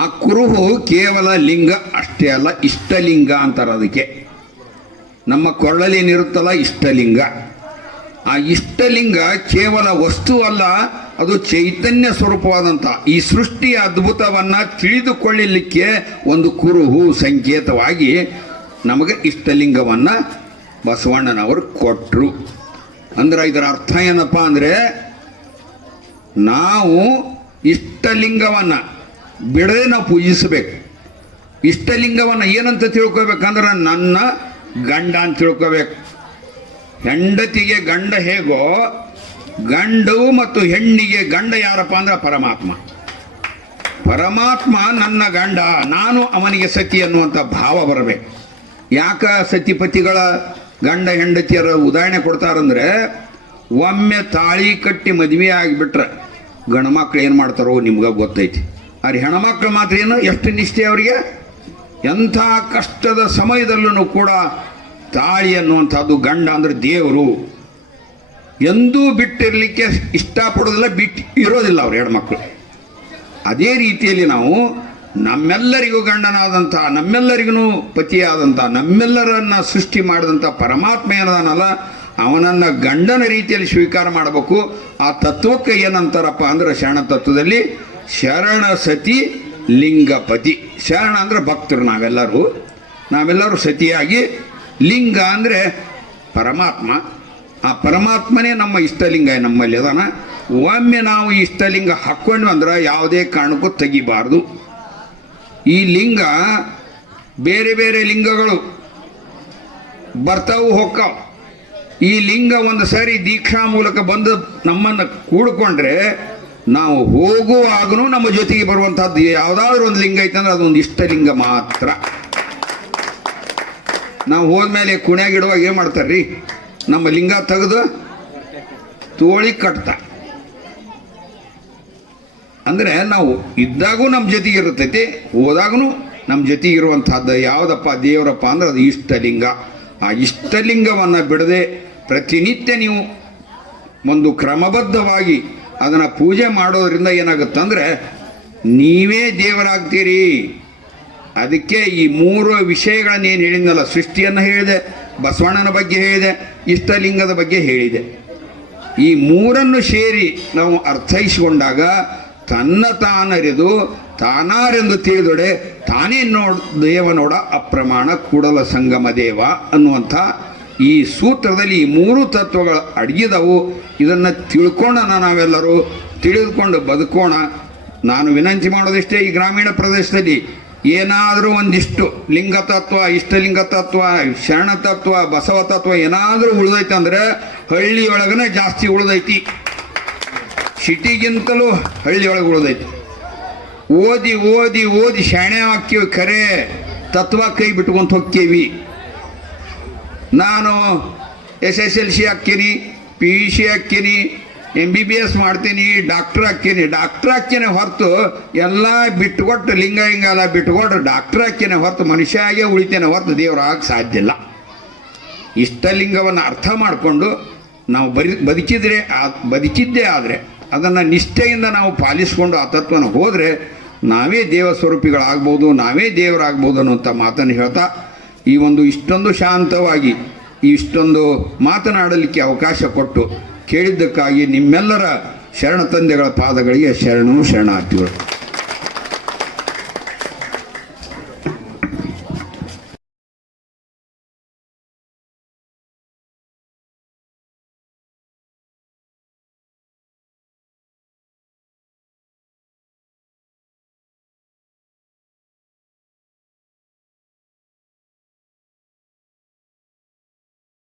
ಆ ಕುರುಹು ಕೇವಲ ಲಿಂಗ ಅಷ್ಟೇ ಅಲ್ಲ, ಇಷ್ಟಲಿಂಗ ಅಂತಾರೆ ಅದಕ್ಕೆ. ನಮ್ಮ ಕೊಳ್ಳಲೇನಿರುತ್ತಲ್ಲ ಇಷ್ಟಲಿಂಗ. ಆ ಇಷ್ಟಲಿಂಗ ಕೇವಲ ವಸ್ತು ಅಲ್ಲ, ಅದು ಚೈತನ್ಯ ಸ್ವರೂಪವಾದಂಥ ಈ ಸೃಷ್ಟಿಯ ಅದ್ಭುತವನ್ನು ತಿಳಿದುಕೊಳ್ಳಲಿಕ್ಕೆ ಒಂದು ಕುರುಹು ಸಂಕೇತವಾಗಿ ನಮಗೆ ಇಷ್ಟಲಿಂಗವನ್ನು ಬಸವಣ್ಣನವರು ಕೊಟ್ಟರು. ಅಂದ್ರೆ ಇದರ ಅರ್ಥ ಏನಪ್ಪ ಅಂದರೆ, ನಾವು ಇಷ್ಟಲಿಂಗವನ್ನು ಬಿಡದೆ ನಾವು ಪೂಜಿಸಬೇಕು. ಇಷ್ಟಲಿಂಗವನ್ನು ಏನಂತ ತಿಳ್ಕೊಬೇಕಂದ್ರೆ ನನ್ನ ಗಂಡ ಅಂತ ತಿಳ್ಕೋಬೇಕು. ಹೆಂಡತಿಗೆ ಗಂಡ ಹೇಗೋ, ಗಂಡು ಮತ್ತು ಹೆಣ್ಣಿಗೆ ಗಂಡ ಯಾರಪ್ಪ ಅಂದ್ರೆ ಪರಮಾತ್ಮ. ಪರಮಾತ್ಮ ನನ್ನ ಗಂಡ, ನಾನು ಅವನಿಗೆ ಸತಿ ಅನ್ನುವಂಥ ಭಾವ ಬರಬೇಕು. ಯಾಕ ಸತಿಪತಿಗಳ ಗಂಡ ಹೆಂಡತಿಯರ ಉದಾಹರಣೆ ಕೊಡ್ತಾರಂದ್ರೆ, ಒಮ್ಮೆ ತಾಳಿ ಕಟ್ಟಿ ಮದುವೆ ಆಗಿಬಿಟ್ರೆ ಗಂಡ್ಮಕ್ಳು ಏನು ಮಾಡ್ತಾರೋ ನಿಮ್ಗೆ ಗೊತ್ತೈತಿ. ಆದರೆ ಹೆಣ್ಮಕ್ಳು ಮಾತ್ರ ಏನು, ಎಷ್ಟು ನಿಷ್ಠೆ ಅವರಿಗೆ. ಎಂಥ ಕಷ್ಟದ ಸಮಯದಲ್ಲೂ ಕೂಡ ತಾಳಿ ಅನ್ನುವಂಥದ್ದು, ಗಂಡ ಅಂದರೆ ದೇವರು, ಎಂದೂ ಬಿಟ್ಟಿರಲಿಕ್ಕೆ ಇಷ್ಟಪಡೋದಿಲ್ಲ, ಬಿಟ್ಟು ಇರೋದಿಲ್ಲ ಅವ್ರು ಹೆಣ್ಮಕ್ಳು. ಅದೇ ರೀತಿಯಲ್ಲಿ ನಾವು ನಮ್ಮೆಲ್ಲರಿಗೂ ಗಂಡನಾದಂಥ, ನಮ್ಮೆಲ್ಲರಿಗೂ ಪತಿಯಾದಂಥ, ನಮ್ಮೆಲ್ಲರನ್ನ ಸೃಷ್ಟಿ ಮಾಡಿದಂಥ ಪರಮಾತ್ಮ ಏನದಾನಲ್ಲ, ಅವನನ್ನು ಗಂಡನ ರೀತಿಯಲ್ಲಿ ಸ್ವೀಕಾರ ಮಾಡಬೇಕು. ಆ ತತ್ವಕ್ಕೆ ಏನಂತಾರಪ್ಪ ಅಂದ್ರೆ ಶರಣ ತತ್ವದಲ್ಲಿ ಶರಣ ಸತಿ ಲಿಂಗಪತಿ. ಶರಣ ಅಂದರೆ ಭಕ್ತರು, ನಾವೆಲ್ಲರೂ ಸತಿಯಾಗಿ, ಲಿಂಗ ಅಂದರೆ ಪರಮಾತ್ಮ. ಆ ಪರಮಾತ್ಮನೇ ನಮ್ಮ ಇಷ್ಟಲಿಂಗ ನಮ್ಮಲ್ಲಿ ಅದಾನ. ಒಮ್ಮೆ ನಾವು ಇಷ್ಟಲಿಂಗ ಹಾಕ್ಕೊಂಡ್ವಿ ಅಂದ್ರೆ ಯಾವುದೇ ಕಾರಣಕ್ಕೂ ತೆಗಿಬಾರ್ದು. ಈ ಲಿಂಗ ಬೇರೆ ಬೇರೆ ಲಿಂಗಗಳು ಬರ್ತಾವು ಹೋಗ್ತಾವ. ಈ ಲಿಂಗ ಒಂದು ಸಾರಿ ದೀಕ್ಷಾ ಮೂಲಕ ಬಂದು ನಮ್ಮನ್ನು ಕೂಡ್ಕೊಂಡ್ರೆ ನಾವು ಹೋಗುವಾಗೂ ನಮ್ಮ ಜೊತೆಗೆ ಬರುವಂಥದ್ದು ಯಾವುದಾದ್ರೂ ಒಂದು ಲಿಂಗ ಐತಂದ್ರೆ ಅದೊಂದು ಇಷ್ಟಲಿಂಗ ಮಾತ್ರ. ನಾವು ಹೋದ್ಮೇಲೆ ಕುಣ್ಯಾಗಿಡುವಾಗ ಏನು ಮಾಡ್ತಾರ್ರಿ, ನಮ್ಮ ಲಿಂಗ ತೆಗೆದು ತೋಳಿ ಕಟ್ತಾ. ಅಂದರೆ ನಾವು ಇದ್ದಾಗೂ ನಮ್ಮ ಜೊತೆಗೆ ಇರ್ತೈತಿ, ಹೋದಾಗೂ ನಮ್ಮ ಜೊತೆಗೆ ಇರುವಂಥದ್ದು ಯಾವುದಪ್ಪ ದೇವರಪ್ಪ ಅಂದ್ರೆ ಅದು ಇಷ್ಟಲಿಂಗ. ಆ ಇಷ್ಟಲಿಂಗವನ್ನು ಬಿಡದೆ ಪ್ರತಿನಿತ್ಯ ನೀವು ಒಂದು ಕ್ರಮಬದ್ಧವಾಗಿ ಅದನ್ನು ಪೂಜೆ ಮಾಡೋದ್ರಿಂದ ಏನಾಗುತ್ತಂದರೆ ನೀವೇ ದೇವರಾಗ್ತೀರಿ. ಅದಕ್ಕೆ ಈ ಮೂರು ವಿಷಯಗಳನ್ನು ಏನು ಹೇಳಿದ್ನಲ್ಲ, ಸೃಷ್ಟಿಯನ್ನು ಹೇಳಿದೆ, ಬಸವಣ್ಣನ ಬಗ್ಗೆ ಹೇಳಿದೆ, ಇಷ್ಟಲಿಂಗದ ಬಗ್ಗೆ ಹೇಳಿದೆ. ಈ ಮೂರನ್ನು ಸೇರಿ ನಾವು ಅರ್ಥೈಸಿಕೊಂಡಾಗ ತನ್ನ ತಾನರಿದು ತಾನಾರೆಂದು ತಿಳಿದೊಡೆ ತಾನೇ ದೇವನೋಡ ಅಪ್ರಮಾಣ ಕೂಡಲ ಸಂಗಮ ದೇವ ಅನ್ನುವಂಥ ಈ ಸೂತ್ರದಲ್ಲಿ ಈ ಮೂರು ತತ್ವಗಳು ಅಡಗಿದವು. ಇದನ್ನು ತಿಳ್ಕೊಳ್ಳೋಣ, ನಾವೆಲ್ಲರೂ ತಿಳಿದುಕೊಂಡು ಬದುಕೋಣ. ನಾನು ವಿನಂತಿ ಮಾಡೋದಿಷ್ಟೇ, ಈ ಗ್ರಾಮೀಣ ಪ್ರದೇಶದಲ್ಲಿ ಏನಾದರೂ ಒಂದಿಷ್ಟು ಲಿಂಗ ತತ್ವ, ಇಷ್ಟಲಿಂಗ ತತ್ವ, ಶರಣ ತತ್ವ, ಬಸವ ತತ್ವ ಏನಾದರೂ ಉಳಿದೈತೆ ಅಂದರೆ ಹಳ್ಳಿಯೊಳಗನೆ ಜಾಸ್ತಿ ಉಳಿದೈತಿ. ಸಿಟಿಗಿಂತಲೂ ಹಳ್ಳಿಯೊಳಗೆ ಉಳಿದೈತಿ. ಓದಿ ಓದಿ ಓದಿ ಶಾಣೆ ಹಾಕ್ತೀವಿ, ಖರೆ ತತ್ವ ಕೈ ಬಿಟ್ಕೊಂತ ಹೋಗ್ತೀವಿ. ನಾನು SSLC ಹಾಕ್ತೀನಿ, PUC ಹಾಕ್ತೀನಿ, MBBS ಮಾಡ್ತೀನಿ, ಡಾಕ್ಟ್ರ್ ಹಾಕ್ತೀನಿ ಹೊರತು ಎಲ್ಲ ಬಿಟ್ಟುಕೊಟ್ಟು ಲಿಂಗ ಹಿಂಗಲ್ಲ ಬಿಟ್ಟುಕೊಟ್ಟು ಡಾಕ್ಟ್ರ್ ಹಾಕ್ತೀನಿ ಹೊರತು ಮನುಷ್ಯಾಗೆ ಉಳಿತೇನೆ ಹೊರತು ದೇವರಾಗ ಸಾಧ್ಯ ಇಲ್ಲ. ಇಷ್ಟಲಿಂಗವನ್ನು ಅರ್ಥ ಮಾಡಿಕೊಂಡು ನಾವು ಬದುಕಿದ್ದೇ ಆದರೆ ಅದನ್ನು ನಿಷ್ಠೆಯಿಂದ ನಾವು ಪಾಲಿಸ್ಕೊಂಡು ಆ ತತ್ವನ ಹೋದರೆ ನಾವೇ ದೇವ ಸ್ವರೂಪಿಗಳಾಗ್ಬೋದು, ನಾವೇ ದೇವರಾಗ್ಬೋದು ಅನ್ನುವಂಥ ಮಾತನ್ನು ಹೇಳ್ತಾ ಈ ಒಂದು ಇಷ್ಟೊಂದು ಶಾಂತವಾಗಿ ಇಷ್ಟೊಂದು ಮಾತನಾಡಲಿಕ್ಕೆ ಅವಕಾಶ ಕೊಟ್ಟು ಕೇಳಿದ್ದಕ್ಕಾಗಿ ನಿಮ್ಮೆಲ್ಲರ ಶರಣ ತಂದೆಗಳ ಪಾದಗಳಿಗೆ ಶರಣಾರ್ಥಿಗಳು.